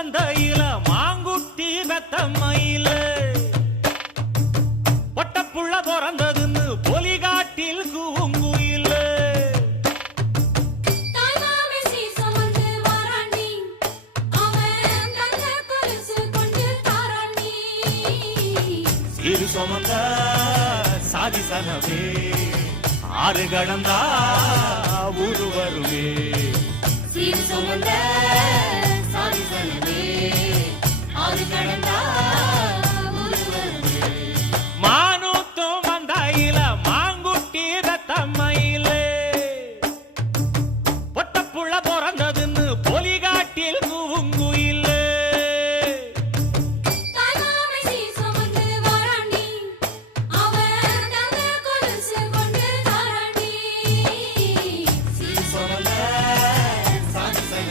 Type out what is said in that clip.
மந்தையில மாங்குட்டி வெத்தம்மையில பொட்டப்புள்ள பிறந்ததுன்னு பொலிகாட்டில் கூங்குயில சீரு சுமந்த சாதிசனவே ஆறு கடந்தா ஊரு வருவே சீர் சுமந்த